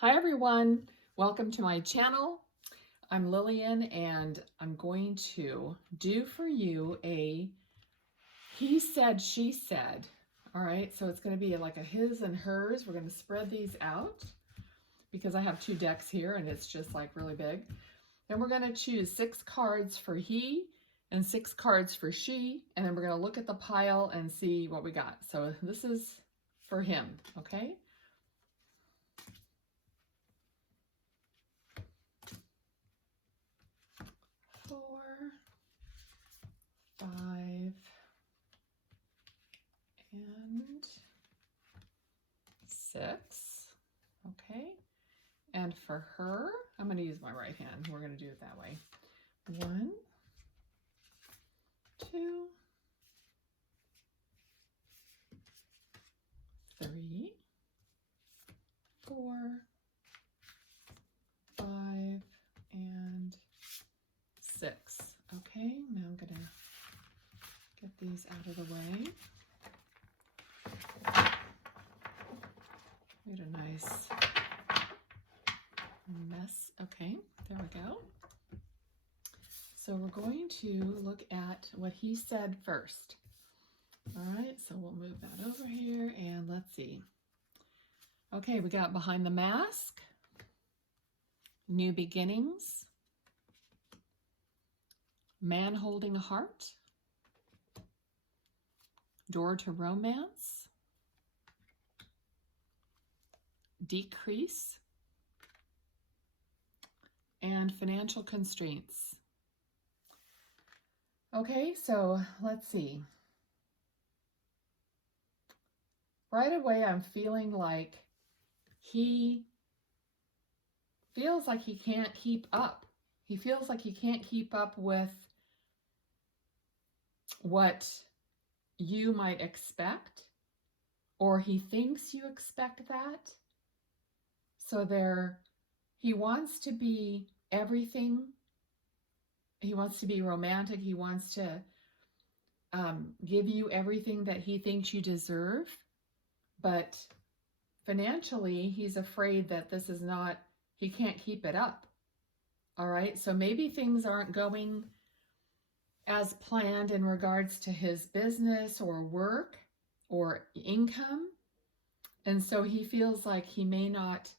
Hi everyone, welcome to my channel. I'm Lillian and I'm going to do for you a he said, she said. All right, so it's going to be like a his and hers. We're going to spread these out because I have two decks here and it's just like really big. Then we're going to choose 6 cards for he and 6 cards for she, and then we're going to look at the pile and see what we got. So this is for him, okay? Four, 5, and 6. Okay. And for her, I'm going to use my right hand. We're going to do it that way. 1, 2, 3, 4, 5, and 6. Okay, now I'm going to get these out of the way. We had a nice mess. Okay, there we go. So we're going to look at what he said first. All right, so we'll move that over here and let's see. Okay, we got behind the mask, new beginnings, man holding a heart, door to romance, decrease, and financial constraints. Okay, so let's see. Right away, I'm feeling like he feels like he can't keep up. He feels like he can't keep up with what you might expect, or he thinks you expect that. So he wants to be everything. He wants to be romantic. He wants to give you everything that he thinks you deserve. But financially, he's afraid that this is not, he can't keep it up. All right, so maybe things aren't going as planned in regards to his business or work or income. And so he feels like he may not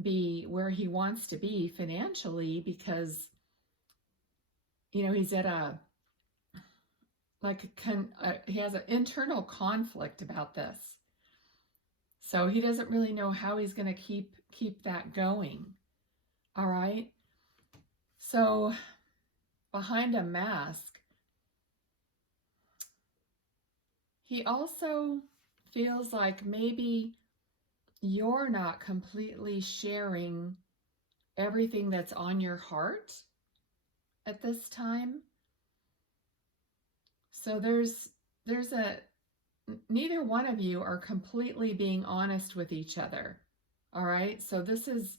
be where he wants to be financially because, you know, he's at he has an internal conflict about this. So he doesn't really know how he's going to keep that going. All right. So behind a mask, he also feels like maybe you're not completely sharing everything that's on your heart at this time. So neither one of you are completely being honest with each other. All right. So this is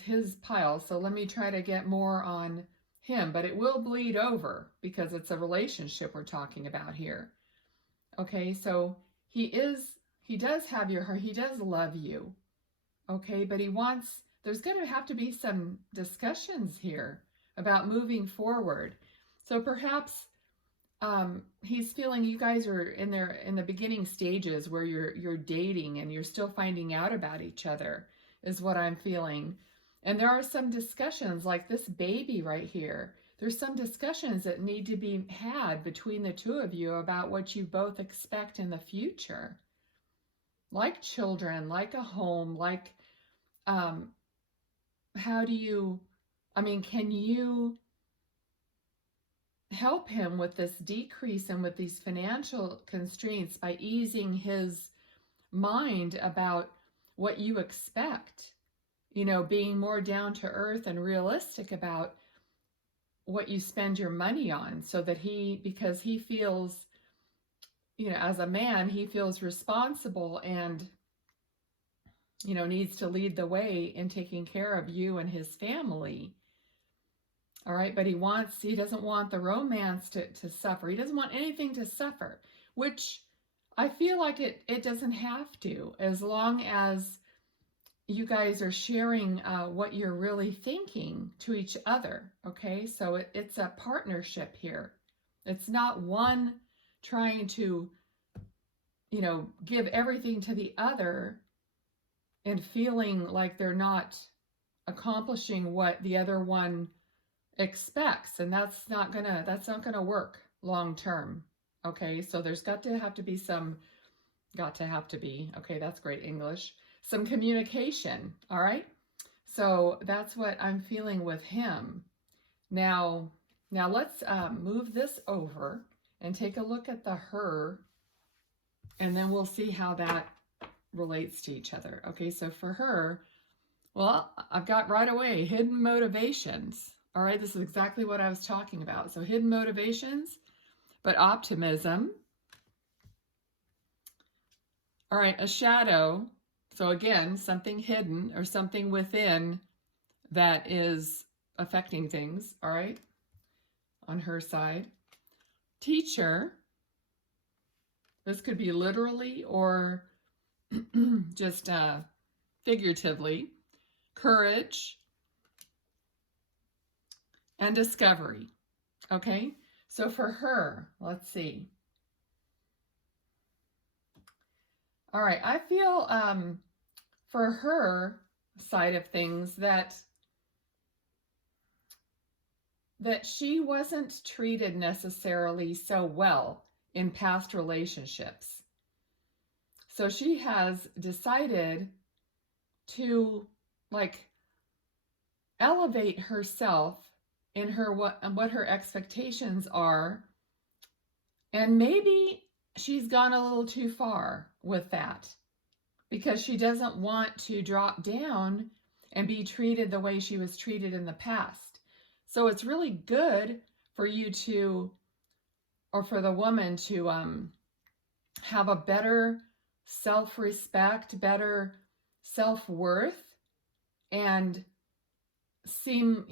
his pile. So let me try to get more on him, but it will bleed over because it's a relationship we're talking about here. Okay. So he does have your heart. He does love you. Okay. But there's going to have to be some discussions here about moving forward. So perhaps he's feeling you guys are in the beginning stages where you're dating and you're still finding out about each other is what I'm feeling. And there are some discussions like this baby right here. There's some discussions that need to be had between the two of you about what you both expect in the future. Like children, like a home, like can you help him with this decrease and with these financial constraints by easing his mind about what you expect, you know, being more down to earth and realistic about what you spend your money on, so that because he feels, you know, as a man, he feels responsible and, you know, needs to lead the way in taking care of you and his family. All right, but he doesn't want the romance to suffer. He doesn't want anything to suffer, which I feel like it doesn't have to, as long as you guys are sharing what you're really thinking to each other. Okay, so it's a partnership here. It's not one trying to, give everything to the other and feeling like they're not accomplishing what the other one expects, and that's not gonna work long term. Okay, so there's got to have to be okay, that's great English, some communication. All right, so that's what I'm feeling with him. Now let's move this over and take a look at the her, and then we'll see how that relates to each other. Okay, so for her, well, I've got right away hidden motivations. All right, this is exactly what I was talking about. So hidden motivations, but optimism. All right, a shadow. So again, something hidden or something within that is affecting things. All right, on her side. Teacher. This could be literally or just figuratively. Courage and discovery. Okay, so for her, let's see. All right, I feel for her side of things that she wasn't treated necessarily so well in past relationships. So she has decided to elevate herself in her what her expectations are, and maybe she's gone a little too far with that because she doesn't want to drop down and be treated the way she was treated in the past. So it's really good for you to, or for the woman to have a better self-respect, better self-worth, and seem,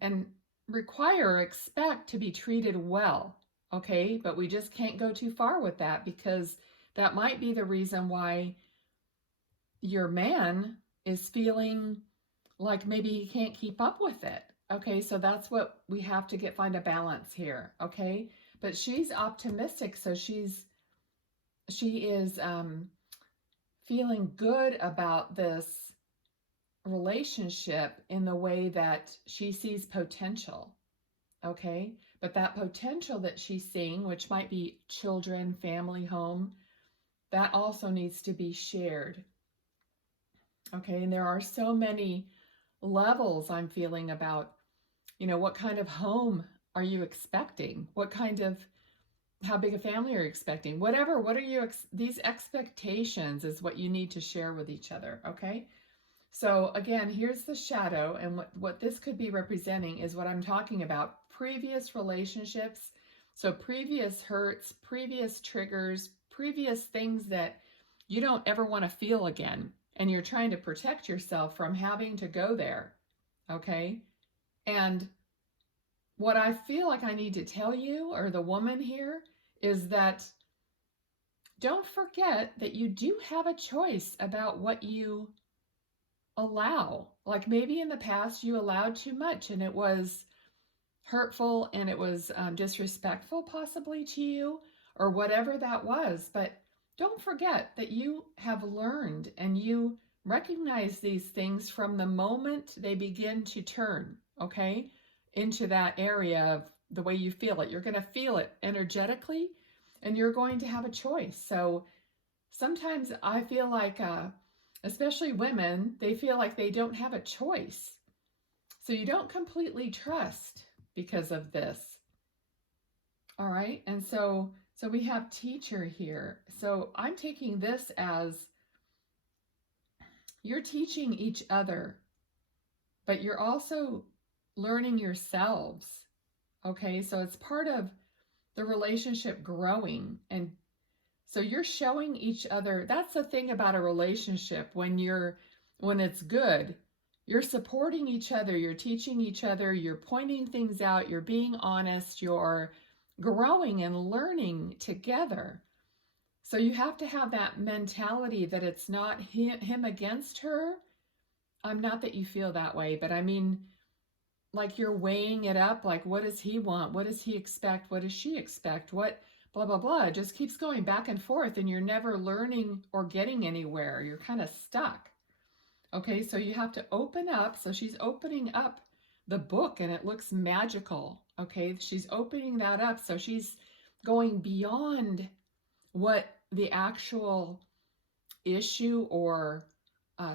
and require or expect to be treated well. Okay, but we just can't go too far with that, because that might be the reason why your man is feeling like maybe he can't keep up with it. Okay, so that's what we have to find a balance here. Okay, but she's optimistic, so she is feeling good about this relationship in the way that she sees potential. Okay, but that potential that she's seeing, which might be children, family, home, that also needs to be shared. Okay, and there are so many levels I'm feeling about, what kind of home are you expecting? How big a family are you expecting? What are these expectations is what you need to share with each other. Okay, so again, here's the shadow, and what this could be representing is what I'm talking about. Previous relationships, so previous hurts, previous triggers, previous things that you don't ever want to feel again, and you're trying to protect yourself from having to go there. Okay, and what I feel like I need to tell you, or the woman here, is that don't forget that you do have a choice about what you allow. Like maybe in the past you allowed too much and it was hurtful and it was disrespectful possibly to you, or whatever that was. But don't forget that you have learned and you recognize these things from the moment they begin to turn, okay, into that area of the way you feel it. You're going to feel it energetically and you're going to have a choice. So sometimes I feel like especially women, they feel like they don't have a choice. So you don't completely trust because of this. All right, and so we have teacher here. So I'm taking this as you're teaching each other, but you're also learning yourselves. Okay, so it's part of the relationship growing, and so you're showing each other. That's the thing about a relationship. When it's good, you're supporting each other, you're teaching each other, you're pointing things out, you're being honest, you're growing and learning together. So you have to have that mentality that it's not him against her, I'm not that you feel that way, but I mean, like you're weighing it up, like what does he want? What does he expect? What does she expect? What blah blah blah. It just keeps going back and forth and you're never learning or getting anywhere. You're kind of stuck. Okay, so you have to open up. So she's opening up the book and it looks magical. Okay, she's opening that up. So she's going beyond what the actual issue or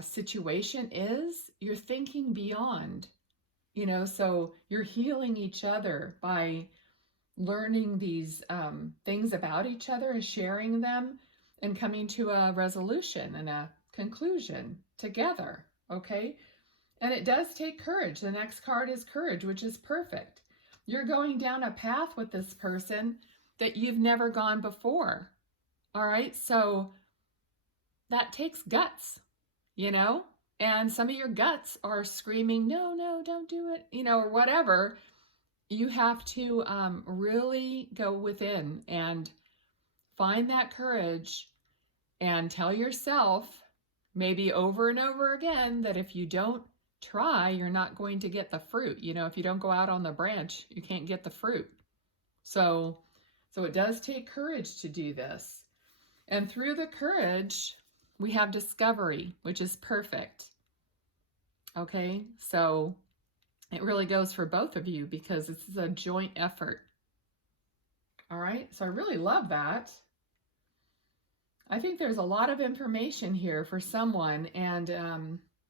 situation is. You're thinking beyond, so you're healing each other by learning these things about each other and sharing them and coming to a resolution and a conclusion together. Okay, and it does take courage. The next card is courage, which is perfect. You're going down a path with this person that you've never gone before. All right, so that takes guts, and some of your guts are screaming, no, no, don't do it, or whatever. You have to really go within and find that courage and tell yourself, maybe over and over again, that if you don't try, you're not going to get the fruit. If you don't go out on the branch, you can't get the fruit. So it does take courage to do this. And through the courage, we have discovery, which is perfect. Okay, so it really goes for both of you because this is a joint effort. All right, so I really love that. I think there's a lot of information here for someone, and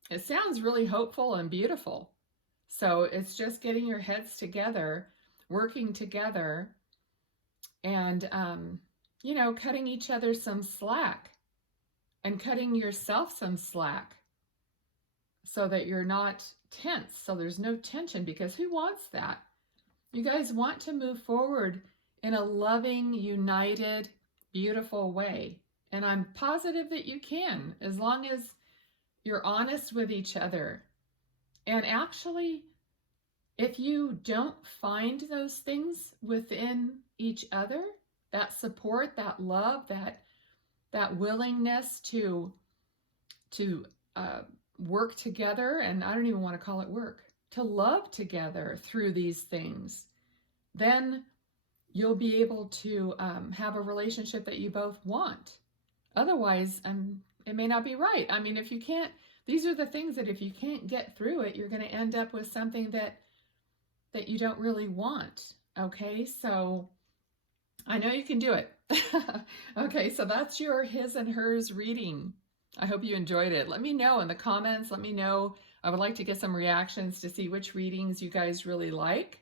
it sounds really hopeful and beautiful. So it's just getting your heads together, working together, and, cutting each other some slack and cutting yourself some slack so that you're not tense. So there's no tension, because who wants that? You guys want to move forward in a loving, united, beautiful way. And I'm positive that you can, as long as you're honest with each other. And actually, if you don't find those things within each other, that support, that love, that willingness to work together, and I don't even want to call it work, to love together through these things, then you'll be able to have a relationship that you both want. Otherwise, it may not be right. I mean, if you can't, these are the things that if you can't get through it, you're going to end up with something that you don't really want. Okay, so I know you can do it. Okay, so that's your his and hers reading. I hope you enjoyed it. Let me know in the comments. Let me know. I would like to get some reactions to see which readings you guys really like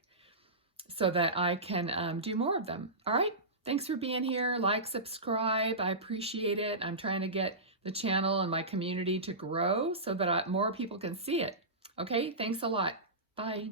so that I can do more of them. All right, thanks for being here. Like, subscribe. I appreciate it. I'm trying to get the channel and my community to grow so that more people can see it. Okay, thanks a lot. Bye.